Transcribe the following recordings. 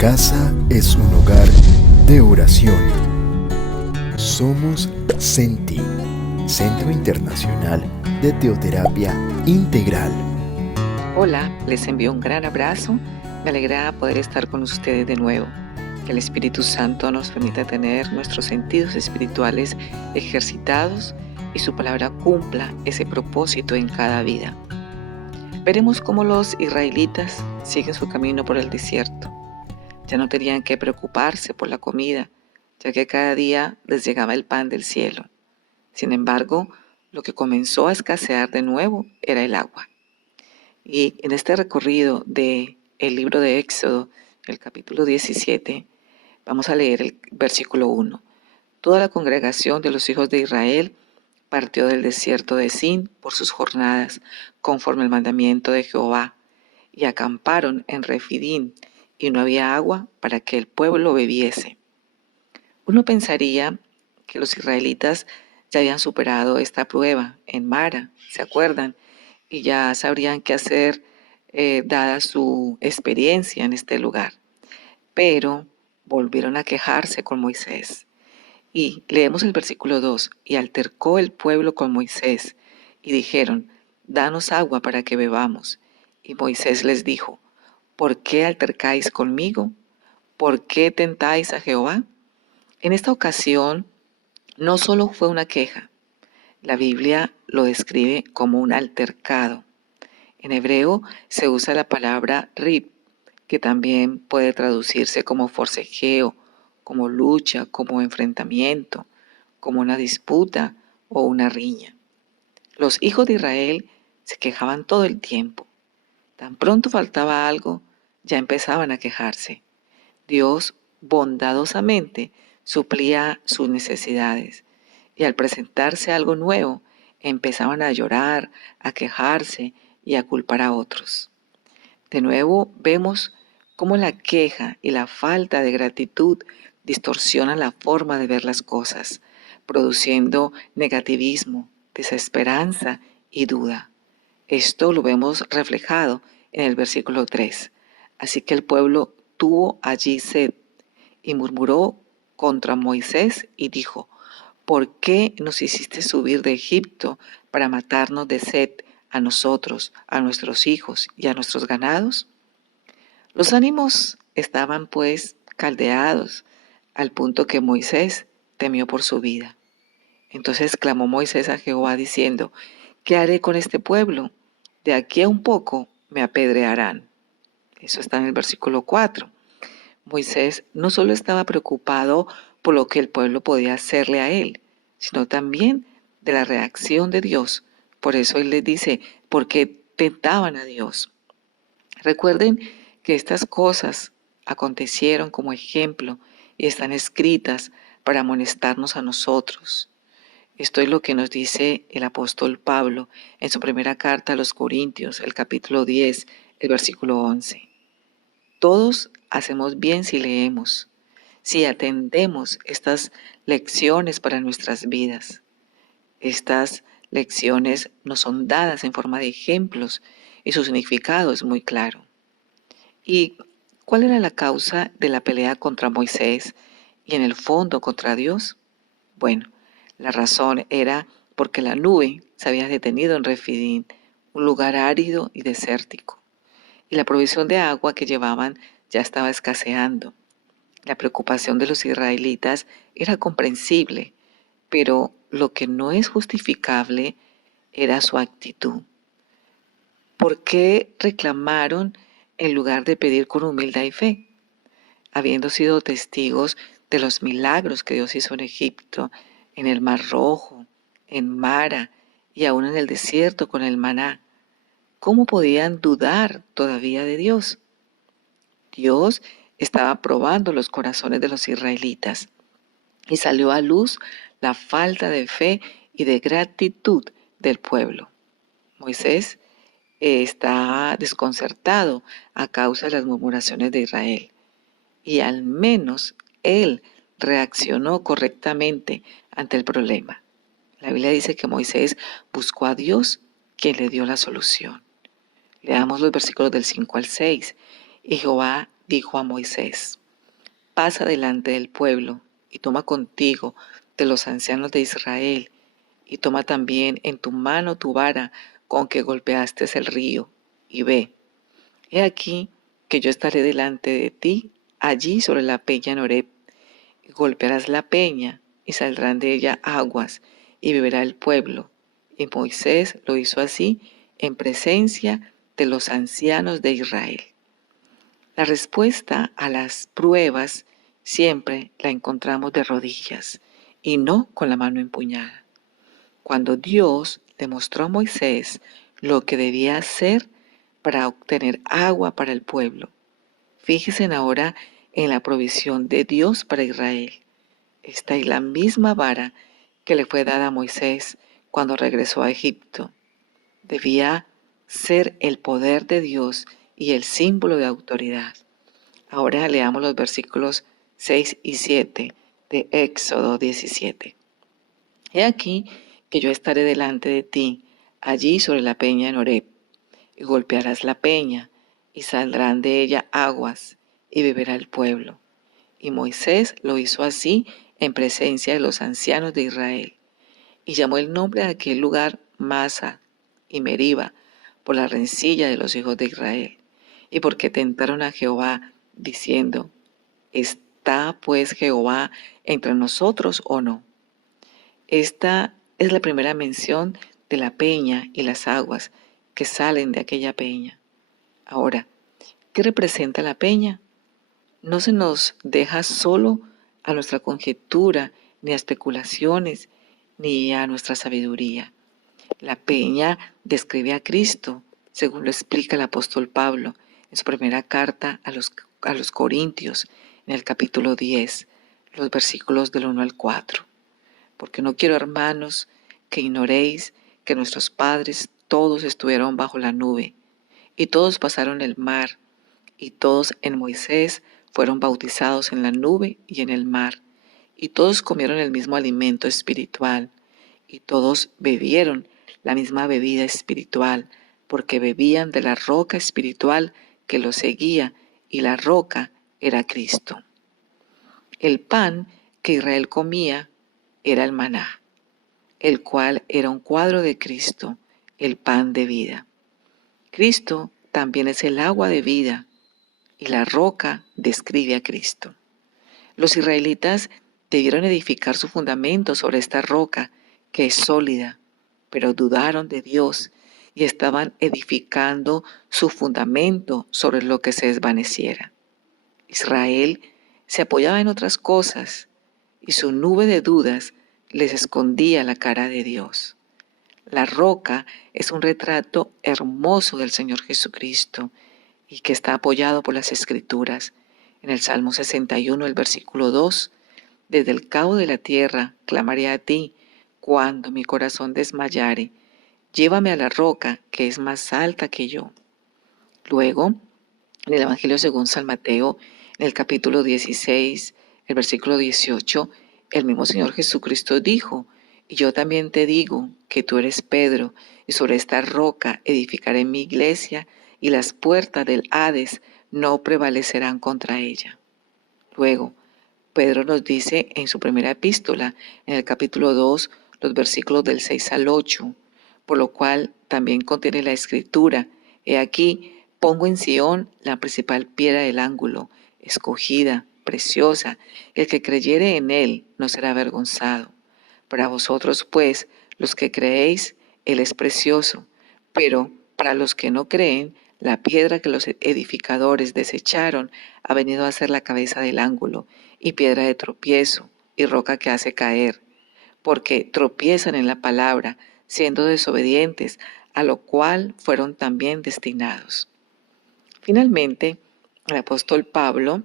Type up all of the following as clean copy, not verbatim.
casa es un hogar de oración. Somos CENTI, Centro Internacional de Teoterapia Integral. Hola, les envío un gran abrazo. Me alegra poder estar con ustedes de nuevo. Que el Espíritu Santo nos permita tener nuestros sentidos espirituales ejercitados y su palabra cumpla ese propósito en cada vida. Veremos cómo los israelitas siguen su camino por el desierto. Ya no tenían que preocuparse por la comida, ya que cada día les llegaba el pan del cielo. Sin embargo, lo que comenzó a escasear de nuevo era el agua. Y en este recorrido del libro de Éxodo, el capítulo 17, vamos a leer el versículo 1. Toda la congregación de los hijos de Israel partió del desierto de Sin por sus jornadas, conforme al mandamiento de Jehová, y acamparon en Refidín, y no había agua para que el pueblo bebiese. Uno pensaría que los israelitas ya habían superado esta prueba en Mara, ¿se acuerdan? Y ya sabrían qué hacer dada su experiencia en este lugar. Pero volvieron a quejarse con Moisés. Y leemos el versículo 2, y altercó el pueblo con Moisés, y dijeron, danos agua para que bebamos. Y Moisés les dijo, ¿por qué altercáis conmigo? ¿Por qué tentáis a Jehová? En esta ocasión no solo fue una queja, la Biblia lo describe como un altercado. En hebreo se usa la palabra rib, que también puede traducirse como forcejeo, como lucha, como enfrentamiento, como una disputa o una riña. Los hijos de Israel se quejaban todo el tiempo. Tan pronto faltaba algo, ya empezaban a quejarse. Dios bondadosamente suplía sus necesidades y al presentarse algo nuevo, empezaban a llorar, a quejarse y a culpar a otros. De nuevo vemos cómo la queja y la falta de gratitud distorsionan la forma de ver las cosas, produciendo negativismo, desesperanza y duda. Esto lo vemos reflejado en el versículo 3. Así que el pueblo tuvo allí sed y murmuró contra Moisés y dijo, ¿por qué nos hiciste subir de Egipto para matarnos de sed a nosotros, a nuestros hijos y a nuestros ganados? Los ánimos estaban pues caldeados al punto que Moisés temió por su vida. Entonces clamó Moisés a Jehová diciendo, ¿qué haré con este pueblo? De aquí a un poco me apedrearán. Eso está en el versículo 4. Moisés no solo estaba preocupado por lo que el pueblo podía hacerle a él, sino también de la reacción de Dios. Por eso él les dice, ¿por qué tentaban a Dios? Recuerden que estas cosas acontecieron como ejemplo y están escritas para amonestarnos a nosotros. Esto es lo que nos dice el apóstol Pablo en su primera carta a los Corintios, el capítulo 10, el versículo 11. Todos hacemos bien si leemos, si atendemos estas lecciones para nuestras vidas. Estas lecciones nos son dadas en forma de ejemplos y su significado es muy claro. ¿Y cuál era la causa de la pelea contra Moisés y en el fondo contra Dios? Bueno, la razón era porque la nube se había detenido en Refidín, un lugar árido y desértico, y la provisión de agua que llevaban ya estaba escaseando. La preocupación de los israelitas era comprensible, pero lo que no es justificable era su actitud. ¿Por qué reclamaron en lugar de pedir con humildad y fe? Habiendo sido testigos de los milagros que Dios hizo en Egipto, en el Mar Rojo, en Mara y aún en el desierto con el maná, ¿cómo podían dudar todavía de Dios? Dios estaba probando los corazones de los israelitas y salió a luz la falta de fe y de gratitud del pueblo. Moisés está desconcertado a causa de las murmuraciones de Israel y al menos él reaccionó correctamente ante el problema. La Biblia dice que Moisés buscó a Dios, quien le dio la solución. Leamos los versículos del 5 al 6. Y Jehová dijo a Moisés: pasa delante del pueblo y toma contigo de los ancianos de Israel, y toma también en tu mano tu vara con que golpeaste el río, y ve. He aquí que yo estaré delante de ti allí sobre la peña en Horeb, y golpearás la peña, y saldrán de ella aguas, y beberá el pueblo. Y Moisés lo hizo así en presencia de los ancianos de Israel. La respuesta a las pruebas siempre la encontramos de rodillas y no con la mano empuñada. Cuando Dios le mostró a Moisés lo que debía hacer para obtener agua para el pueblo, fíjense ahora en la provisión de Dios para Israel. Está ahí la misma vara que le fue dada a Moisés cuando regresó a Egipto. Debía ser el poder de Dios y el símbolo de autoridad. Ahora leamos los versículos 6 y 7 de Éxodo 17. He aquí que yo estaré delante de ti, allí sobre la peña en Horeb, y golpearás la peña, y saldrán de ella aguas, y beberá el pueblo. Y Moisés lo hizo así en presencia de los ancianos de Israel, y llamó el nombre de aquel lugar Masa y Meriba, por la rencilla de los hijos de Israel, y porque tentaron a Jehová, diciendo: ¿está pues Jehová entre nosotros o no? Esta es la primera mención de la peña y las aguas que salen de aquella peña. Ahora, ¿qué representa la peña? No se nos deja solo a nuestra conjetura, ni a especulaciones, ni a nuestra sabiduría. La peña describe a Cristo, según lo explica el apóstol Pablo en su primera carta a los Corintios, en el capítulo 10, los versículos del 1 al 4. Porque no quiero, hermanos, que ignoréis que nuestros padres todos estuvieron bajo la nube, y todos pasaron el mar, y todos en Moisés fueron bautizados en la nube y en el mar, y todos comieron el mismo alimento espiritual, y todos bebieron la misma bebida espiritual, porque bebían de la roca espiritual que los seguía, y la roca era Cristo. El pan que Israel comía era el maná, el cual era un cuadro de Cristo, el pan de vida. Cristo también es el agua de vida, y la roca describe a Cristo. Los israelitas debieron edificar su fundamento sobre esta roca, que es sólida, pero dudaron de Dios y estaban edificando su fundamento sobre lo que se desvaneciera. Israel se apoyaba en otras cosas, y su nube de dudas les escondía la cara de Dios. La roca es un retrato hermoso del Señor Jesucristo y que está apoyado por las Escrituras. En el Salmo 61, el versículo 2, desde el cabo de la tierra clamaré a ti cuando mi corazón desmayare. Llévame a la roca que es más alta que yo. Luego, en el Evangelio según San Mateo, en el capítulo 16, el versículo 18, el mismo Señor Jesucristo dijo: y yo también te digo que tú eres Pedro, y sobre esta roca edificaré mi iglesia, y las puertas del Hades no prevalecerán contra ella. Luego, Pedro nos dice en su primera epístola, en el capítulo 2, los versículos del 6 al 8, por lo cual también contiene la escritura: he aquí, pongo en Sión la principal piedra del ángulo, escogida, preciosa, el que creyere en él no será avergonzado. Para vosotros, pues, los que creéis, él es precioso, pero para los que no creen, la piedra que los edificadores desecharon ha venido a ser la cabeza del ángulo, y piedra de tropiezo, y roca que hace caer, porque tropiezan en la palabra, siendo desobedientes, a lo cual fueron también destinados. Finalmente, el apóstol Pablo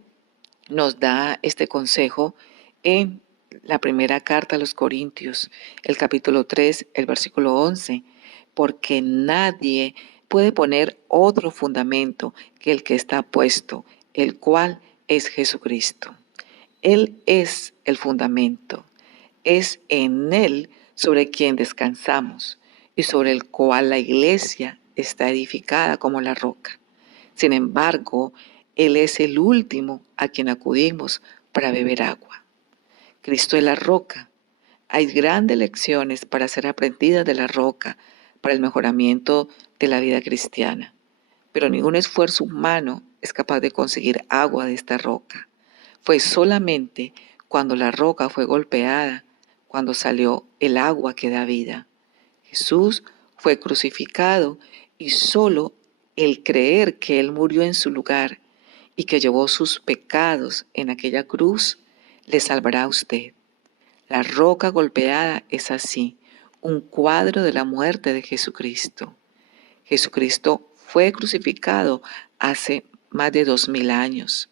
nos da este consejo en la primera carta a los Corintios, el capítulo 3, el versículo 11, porque nadie puede poner otro fundamento que el que está puesto, el cual es Jesucristo. Él es el fundamento, es en Él sobre quien descansamos y sobre el cual la iglesia está edificada como la roca. Sin embargo, Él es el último a quien acudimos para beber agua. Cristo es la roca. Hay grandes lecciones para ser aprendidas de la roca, para el mejoramiento de la vida cristiana. Pero ningún esfuerzo humano es capaz de conseguir agua de esta roca. Fue solamente cuando la roca fue golpeada, cuando salió el agua que da vida. Jesús fue crucificado y solo el creer que Él murió en su lugar y que llevó sus pecados en aquella cruz, le salvará a usted. La roca golpeada es así, un cuadro de la muerte de Jesucristo. Jesucristo fue crucificado hace más de 2000 años.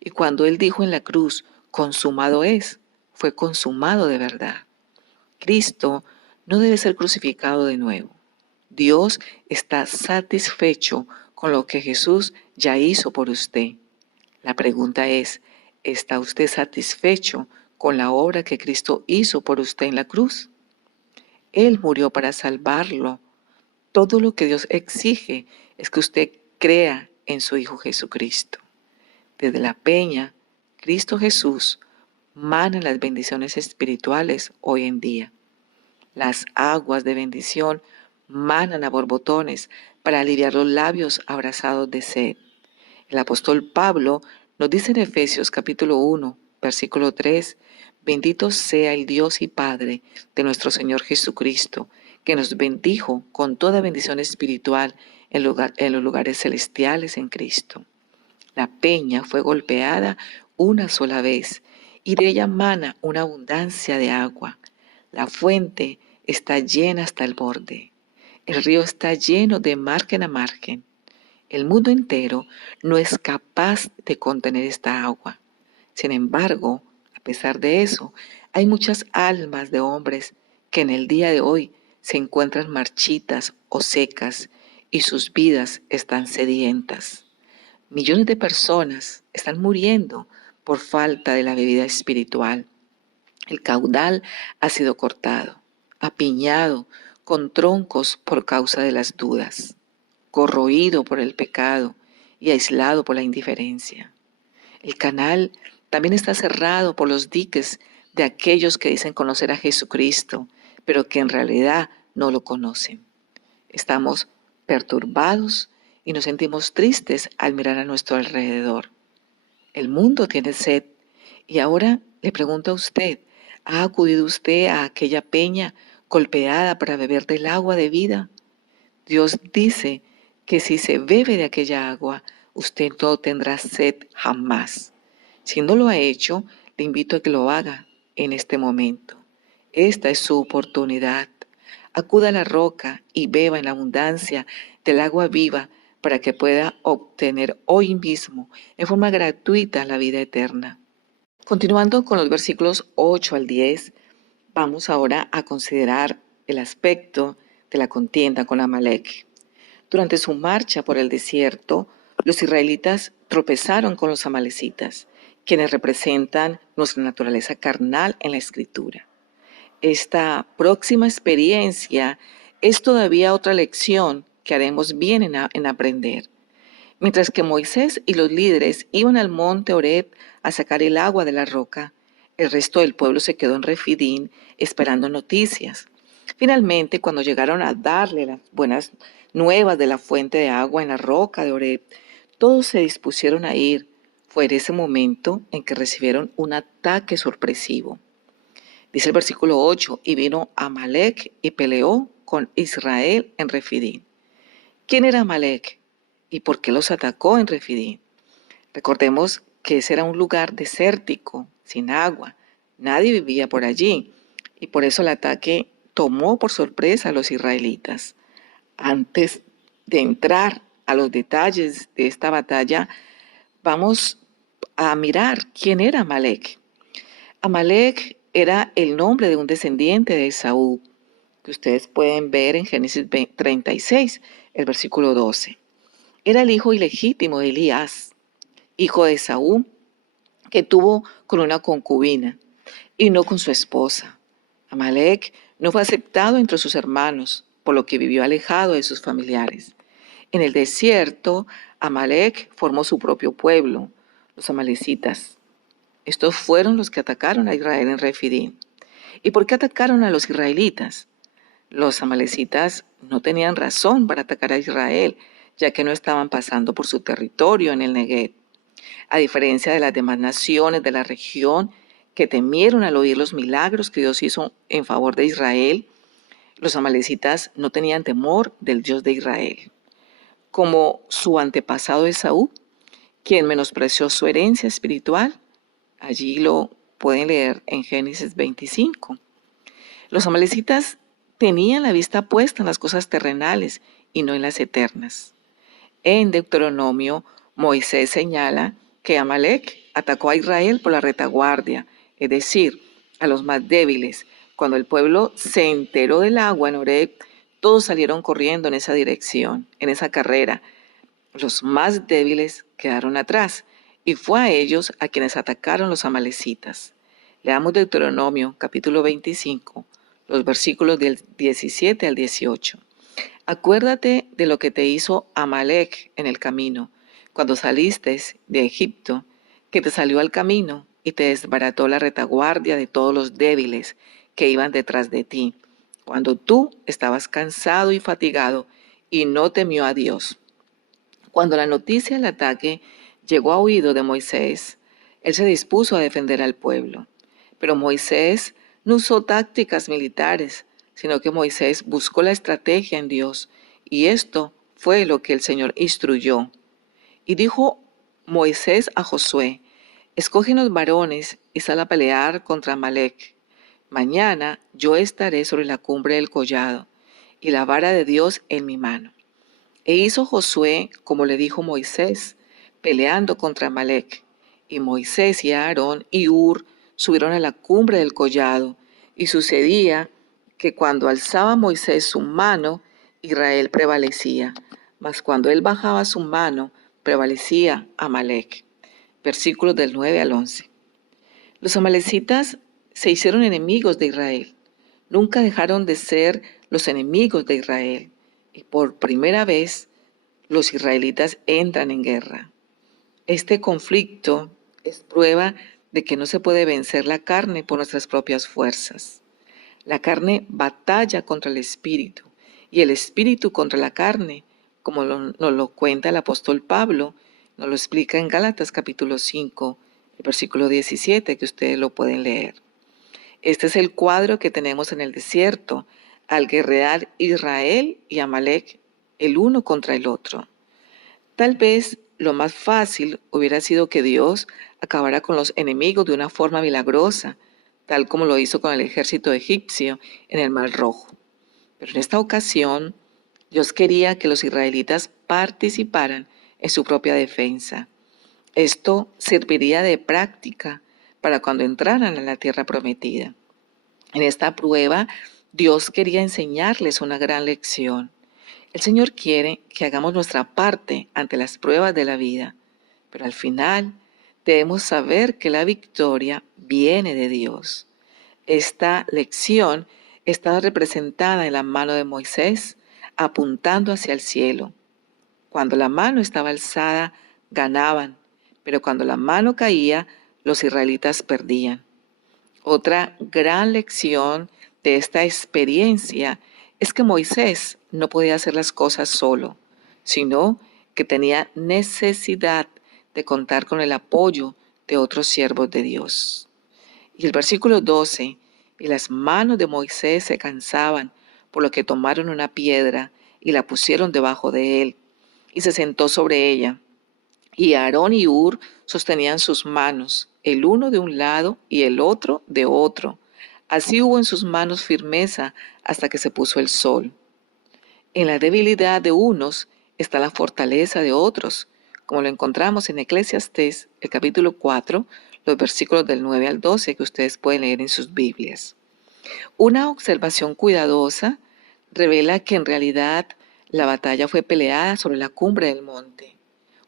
Y cuando Él dijo en la cruz, consumado es, fue consumado de verdad. Cristo no debe ser crucificado de nuevo. Dios está satisfecho con lo que Jesús ya hizo por usted. La pregunta es, ¿está usted satisfecho con la obra que Cristo hizo por usted en la cruz? Él murió para salvarlo. Todo lo que Dios exige es que usted crea en su Hijo Jesucristo. Desde la peña, Cristo Jesús mana las bendiciones espirituales hoy en día. Las aguas de bendición manan a borbotones para aliviar los labios abrasados de sed. El apóstol Pablo nos dice en Efesios capítulo 1, versículo 3, bendito sea el Dios y Padre de nuestro Señor Jesucristo, que nos bendijo con toda bendición espiritual en los lugares celestiales en Cristo. La peña fue golpeada una sola vez y de ella mana una abundancia de agua. La fuente está llena hasta el borde. El río está lleno de margen a margen. El mundo entero no es capaz de contener esta agua. Sin embargo, a pesar de eso, hay muchas almas de hombres que en el día de hoy se encuentran marchitas o secas y sus vidas están sedientas. Millones de personas están muriendo por falta de la bebida espiritual. El caudal ha sido cortado, apiñado con troncos por causa de las dudas, corroído por el pecado y aislado por la indiferencia. El canal también está cerrado por los diques de aquellos que dicen conocer a Jesucristo, pero que en realidad no lo conocen. Estamos perturbados y nos sentimos tristes al mirar a nuestro alrededor. El mundo tiene sed y ahora le pregunto a usted, ¿ha acudido usted a aquella peña golpeada para beber del agua de vida? Dios dice que si se bebe de aquella agua, usted no tendrá sed jamás. Si no lo ha hecho, le invito a que lo haga en este momento. Esta es su oportunidad. Acuda a la roca y beba en la abundancia del agua viva para que pueda obtener hoy mismo, en forma gratuita, la vida eterna. Continuando con los versículos 8 al 10, vamos ahora a considerar el aspecto de la contienda con Amalek. Durante su marcha por el desierto, los israelitas tropezaron con los amalecitas, quienes representan nuestra naturaleza carnal en la Escritura. Esta próxima experiencia es todavía otra lección que haremos bien en aprender. Mientras que Moisés y los líderes iban al monte Horeb a sacar el agua de la roca, el resto del pueblo se quedó en Refidín esperando noticias. Finalmente, cuando llegaron a darle las buenas nuevas de la fuente de agua en la roca de Horeb, todos se dispusieron a ir. Fue en ese momento en que recibieron un ataque sorpresivo. Dice el versículo 8, y vino Amalek y peleó con Israel en Refidín. ¿Quién era Amalek? ¿Y por qué los atacó en Refidín? Recordemos que ese era un lugar desértico, sin agua. Nadie vivía por allí y por eso el ataque tomó por sorpresa a los israelitas. Antes de entrar a los detalles de esta batalla, vamos a mirar quién era Amalek. Amalek era el nombre de un descendiente de Esaú, que ustedes pueden ver en Génesis 36, el versículo 12. Era el hijo ilegítimo de Elías, hijo de Esaú, que tuvo con una concubina y no con su esposa. Amalek no fue aceptado entre sus hermanos, por lo que vivió alejado de sus familiares. En el desierto, Amalek formó su propio pueblo, los amalecitas. Estos fueron los que atacaron a Israel en Refidim. ¿Y por qué atacaron a los israelitas? Los amalecitas no tenían razón para atacar a Israel, ya que no estaban pasando por su territorio en el Negev. A diferencia de las demás naciones de la región que temieron al oír los milagros que Dios hizo en favor de Israel, los amalecitas no tenían temor del Dios de Israel. Como su antepasado Esaú, quien menospreció su herencia espiritual, allí lo pueden leer en Génesis 25. Los amalecitas tenían la vista puesta en las cosas terrenales y no en las eternas. En Deuteronomio, Moisés señala que Amalek atacó a Israel por la retaguardia, es decir, a los más débiles. Cuando el pueblo se enteró del agua en Horeb, todos salieron corriendo en esa dirección, en esa carrera. Los más débiles quedaron atrás, y fue a ellos a quienes atacaron los amalecitas. Leamos Deuteronomio capítulo 25, los versículos del 17 al 18. Acuérdate de lo que te hizo Amalek en el camino, cuando saliste de Egipto, que te salió al camino y te desbarató la retaguardia de todos los débiles que iban detrás de ti, cuando tú estabas cansado y fatigado y no temió a Dios. Cuando la noticia del ataque llegó a oído de Moisés, él se dispuso a defender al pueblo. Pero Moisés no usó tácticas militares, sino que Moisés buscó la estrategia en Dios, y esto fue lo que el Señor instruyó. Y dijo Moisés a Josué: escógenos varones y sal a pelear contra Amalek. Mañana yo estaré sobre la cumbre del collado, y la vara de Dios en mi mano. E hizo Josué como le dijo Moisés, peleando contra Amalek. Y Moisés y Aarón y Hur subieron a la cumbre del collado, y sucedía que cuando alzaba Moisés su mano, Israel prevalecía, mas cuando él bajaba su mano, prevalecía Amalek. Versículos del 9 al 11. Los amalecitas se hicieron enemigos de Israel. Nunca dejaron de ser los enemigos de Israel. Y por primera vez los israelitas entran en guerra. Este conflicto es prueba de que no se puede vencer la carne por nuestras propias fuerzas. La carne batalla contra el espíritu y el espíritu contra la carne, como nos lo cuenta el apóstol Pablo, nos lo explica en Gálatas capítulo 5, el versículo 17, que ustedes lo pueden leer. Este es el cuadro que tenemos en el desierto, al guerrear Israel y Amalek, el uno contra el otro. Tal vez lo más fácil hubiera sido que Dios acabara con los enemigos de una forma milagrosa, tal como lo hizo con el ejército egipcio en el Mar Rojo. Pero en esta ocasión, Dios quería que los israelitas participaran en su propia defensa. Esto serviría de práctica para cuando entraran a la tierra prometida. En esta prueba, Dios quería enseñarles una gran lección. El Señor quiere que hagamos nuestra parte ante las pruebas de la vida, pero al final debemos saber que la victoria viene de Dios. Esta lección estaba representada en la mano de Moisés, apuntando hacia el cielo. Cuando la mano estaba alzada, ganaban, pero cuando la mano caía, los israelitas perdían. Otra gran lección de esta experiencia es que Moisés no podía hacer las cosas solo, sino que tenía necesidad de contar con el apoyo de otros siervos de Dios. Y el versículo 12, y las manos de Moisés se cansaban, por lo que tomaron una piedra y la pusieron debajo de él, y se sentó sobre ella. Y Aarón y Hur sostenían sus manos, el uno de un lado y el otro de otro. Así hubo en sus manos firmeza hasta que se puso el sol. En la debilidad de unos está la fortaleza de otros, como lo encontramos en Eclesiastés, el capítulo 4, los versículos del 9 al 12 que ustedes pueden leer en sus Biblias. Una observación cuidadosa revela que en realidad la batalla fue peleada sobre la cumbre del monte.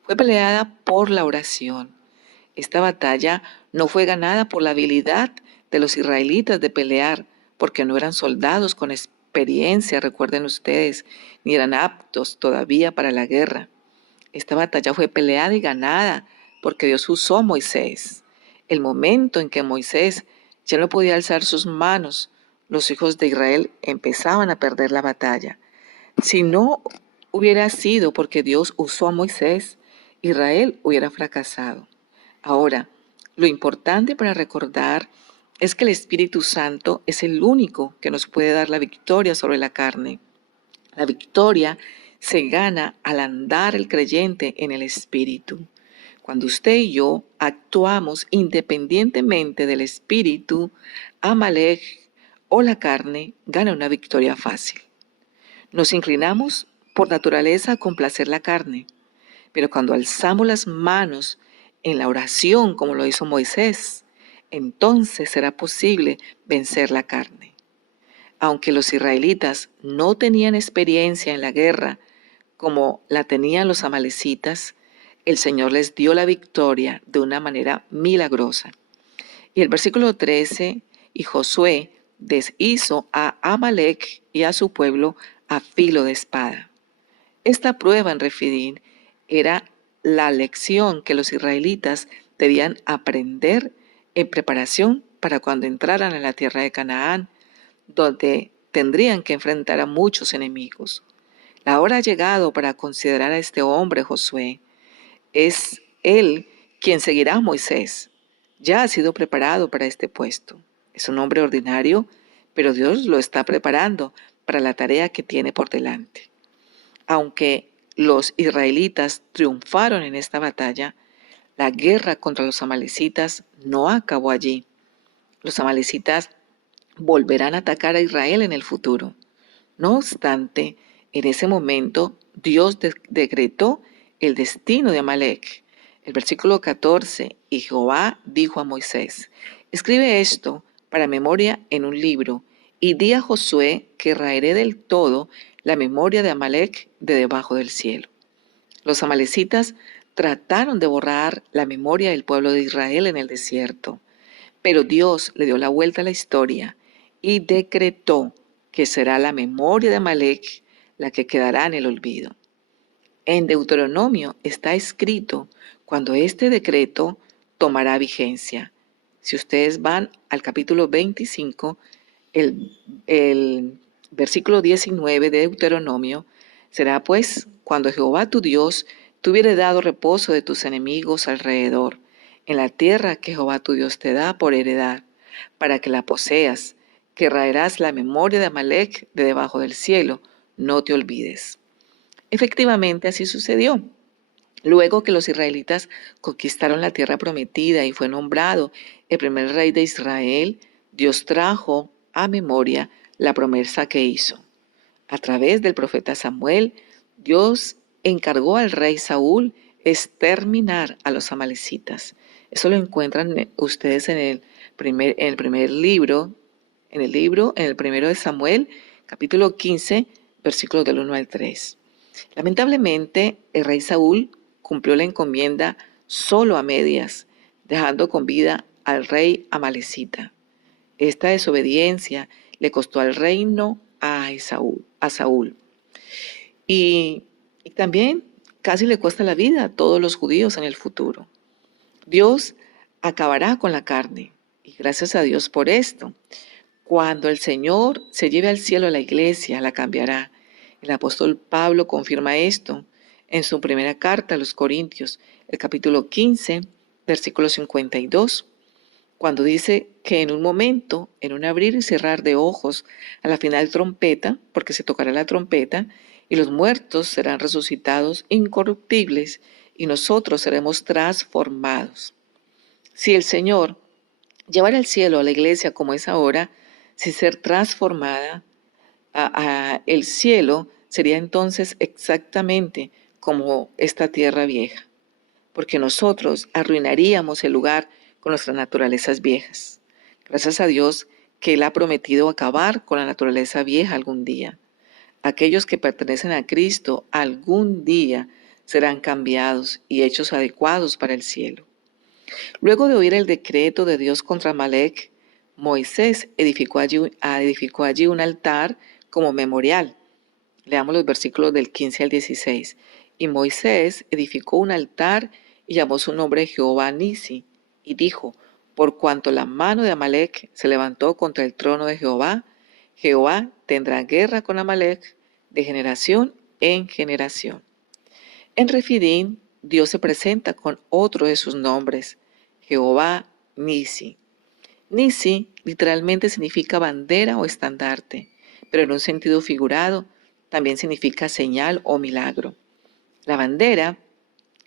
Fue peleada por la oración. Esta batalla no fue ganada por la habilidad de los israelitas de pelear, porque no eran soldados con experiencia, recuerden ustedes, ni eran aptos todavía para la guerra. Esta batalla fue peleada y ganada porque Dios usó a Moisés. El momento en que Moisés ya no podía alzar sus manos, los hijos de Israel empezaban a perder la batalla. Si no hubiera sido porque Dios usó a Moisés, Israel hubiera fracasado. Ahora, lo importante para recordar es que el Espíritu Santo es el único que nos puede dar la victoria sobre la carne. La victoria se gana al andar el creyente en el Espíritu. Cuando usted y yo actuamos independientemente del Espíritu, Amalek o la carne gana una victoria fácil. Nos inclinamos por naturaleza a complacer la carne, pero cuando alzamos las manos en la oración como lo hizo Moisés, entonces será posible vencer la carne. Aunque los israelitas no tenían experiencia en la guerra como la tenían los amalecitas, el Señor les dio la victoria de una manera milagrosa. Y el versículo 13, y Josué deshizo a Amalek y a su pueblo a filo de espada. Esta prueba en Refidim era la lección que los israelitas debían aprender en preparación para cuando entraran a la tierra de Canaán, donde tendrían que enfrentar a muchos enemigos. La hora ha llegado para considerar a este hombre, Josué. Es él quien seguirá a Moisés. Ya ha sido preparado para este puesto. Es un hombre ordinario, pero Dios lo está preparando para la tarea que tiene por delante. Aunque los israelitas triunfaron en esta batalla, la guerra contra los amalecitas no acabó allí. Los amalecitas volverán a atacar a Israel en el futuro. No obstante, en ese momento Dios decretó el destino de Amalek. El versículo 14, y Jehová dijo a Moisés, escribe esto para memoria en un libro, y di a Josué que raeré del todo la memoria de Amalek de debajo del cielo. Los amalecitas trataron de borrar la memoria del pueblo de Israel en el desierto, pero Dios le dio la vuelta a la historia y decretó que será la memoria de Amalek la que quedará en el olvido. En Deuteronomio está escrito cuando este decreto tomará vigencia. Si ustedes van al capítulo 25, el versículo 19 de Deuteronomio, será pues cuando Jehová tu Dios te hubiere dado reposo de tus enemigos alrededor, en la tierra que Jehová tu Dios te da por heredad, para que la poseas, que raerás la memoria de Amalek de debajo del cielo, no te olvides. Efectivamente, así sucedió. Luego que los israelitas conquistaron la tierra prometida y fue nombrado el primer rey de Israel, Dios trajo a memoria la promesa que hizo. A través del profeta Samuel, Dios encargó al rey Saúl exterminar a los amalecitas. Eso lo encuentran ustedes en el primer libro, en el primero de Samuel, capítulo 15, versículos del 1 al 3. Lamentablemente, el rey Saúl cumplió la encomienda solo a medias, dejando con vida al rey amalecita. Esta desobediencia le costó al reino a Saúl. Y también casi le cuesta la vida a todos los judíos en el futuro. Dios acabará con la carne, y gracias a Dios por esto. Cuando el Señor se lleve al cielo a la iglesia, la cambiará. El apóstol Pablo confirma esto en su primera carta a los Corintios, el capítulo 15, versículo 52, cuando dice que en un momento, en un abrir y cerrar de ojos, a la final trompeta, porque se tocará la trompeta, y los muertos serán resucitados incorruptibles, y nosotros seremos transformados. Si el Señor llevara al cielo a la iglesia como es ahora, sin ser transformada, el cielo sería entonces exactamente como esta tierra vieja, porque nosotros arruinaríamos el lugar con nuestras naturalezas viejas. Gracias a Dios que Él ha prometido acabar con la naturaleza vieja algún día. Aquellos que pertenecen a Cristo algún día serán cambiados y hechos adecuados para el cielo. Luego de oír el decreto de Dios contra Amalek, Moisés edificó allí un altar como memorial. Leamos los versículos del 15 al 16. Y Moisés edificó un altar y llamó su nombre Jehová Nisi, y dijo: por cuanto la mano de Amalec se levantó contra el trono de Jehová, Jehová tendrá guerra con Amalec de generación en generación. En Refidín, Dios se presenta con otro de sus nombres, Jehová Nisi. Nisi literalmente significa bandera o estandarte, pero en un sentido figurado también significa señal o milagro. La bandera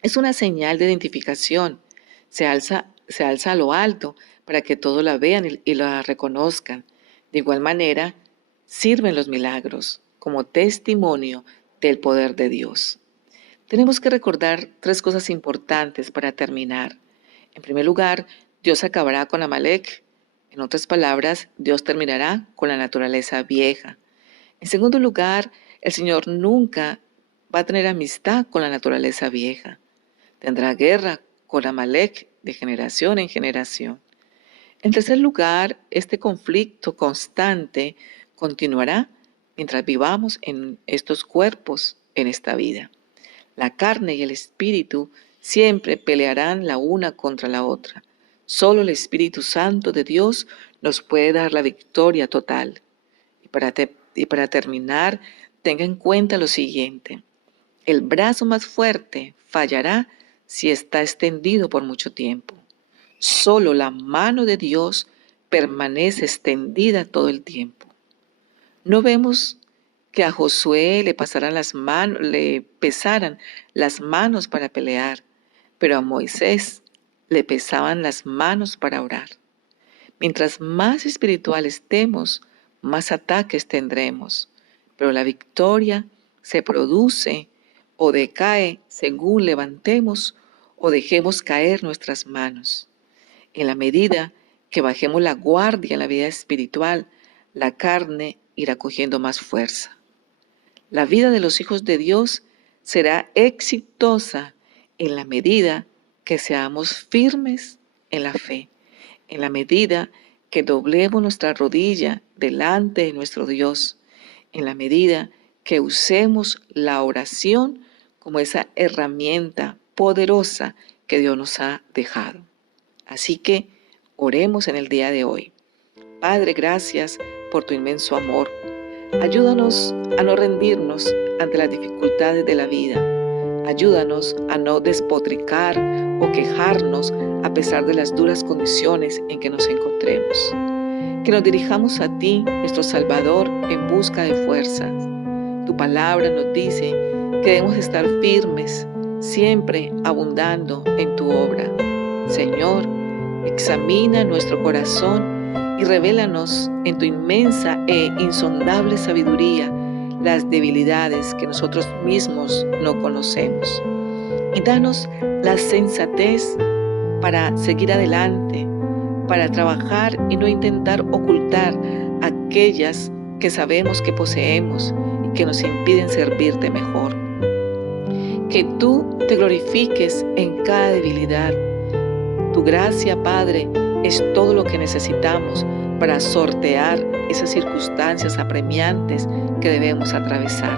es una señal de identificación. Se alza a lo alto para que todos la vean y la reconozcan. De igual manera, sirven los milagros como testimonio del poder de Dios. Tenemos que recordar 3 cosas importantes para terminar. En primer lugar, Dios acabará con Amalec. En otras palabras, Dios terminará con la naturaleza vieja. En segundo lugar, el Señor nunca va a tener amistad con la naturaleza vieja. Tendrá guerra con Amalec de generación en generación. En tercer lugar, este conflicto constante continuará mientras vivamos en estos cuerpos en esta vida. La carne y el espíritu siempre pelearán la una contra la otra. Solo el Espíritu Santo de Dios nos puede dar la victoria total. Y para terminar, tenga en cuenta lo siguiente: el brazo más fuerte fallará si está extendido por mucho tiempo. Solo la mano de Dios permanece extendida todo el tiempo. No vemos que a Josué le pesaran las manos para pelear, pero a Moisés le pesaban las manos para orar. Mientras más espiritual estemos, más ataques tendremos, pero la victoria se produce o decae según levantemos o dejemos caer nuestras manos. En la medida que bajemos la guardia en la vida espiritual, la carne irá cogiendo más fuerza. La vida de los hijos de Dios será exitosa en la medida que seamos firmes en la fe, en la medida que doblemos nuestra rodilla delante de nuestro Dios, en la medida que usemos la oración como esa herramienta poderosa que Dios nos ha dejado. Así que oremos en el día de hoy. Padre, gracias por tu inmenso amor. Ayúdanos a no rendirnos ante las dificultades de la vida. Ayúdanos a no despotricar o quejarnos a pesar de las duras condiciones en que nos encontremos. Que nos dirijamos a ti, nuestro Salvador, en busca de fuerzas. Tu palabra nos dice que debemos estar firmes, siempre abundando en tu obra. Señor, examina nuestro corazón y revélanos en tu inmensa e insondable sabiduría las debilidades que nosotros mismos no conocemos. Y danos la sensatez para seguir adelante, para trabajar y no intentar ocultar aquellas que sabemos que poseemos y que nos impiden servirte mejor. Que tú te glorifiques en cada debilidad. Tu gracia, Padre, es todo lo que necesitamos para sortear esas circunstancias apremiantes que debemos atravesar.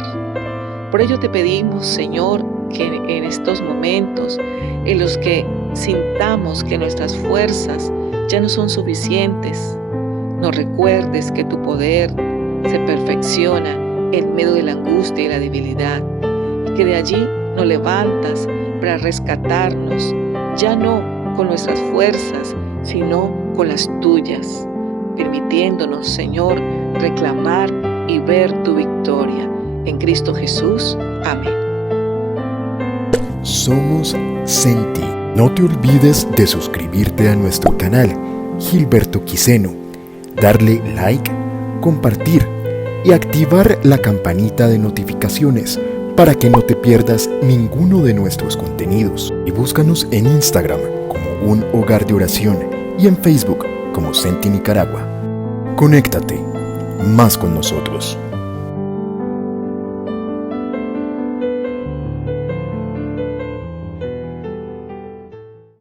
Por ello te pedimos, Señor, que en estos momentos en los que sintamos que nuestras fuerzas ya no son suficientes, nos recuerdes que tu poder se perfecciona en medio de la angustia y la debilidad, y que de allí nos levantas para rescatarnos, ya no con nuestras fuerzas, sino con las tuyas, permitiéndonos, Señor, reclamar y ver tu victoria. En Cristo Jesús. Amén. Somos Senti. No te olvides de suscribirte a nuestro canal Gilberto Quiseno, darle like, compartir y activar la campanita de notificaciones para que no te pierdas ninguno de nuestros contenidos. Y búscanos en Instagram como Un Hogar de Oración y en Facebook como Senti Nicaragua. Conéctate más con nosotros.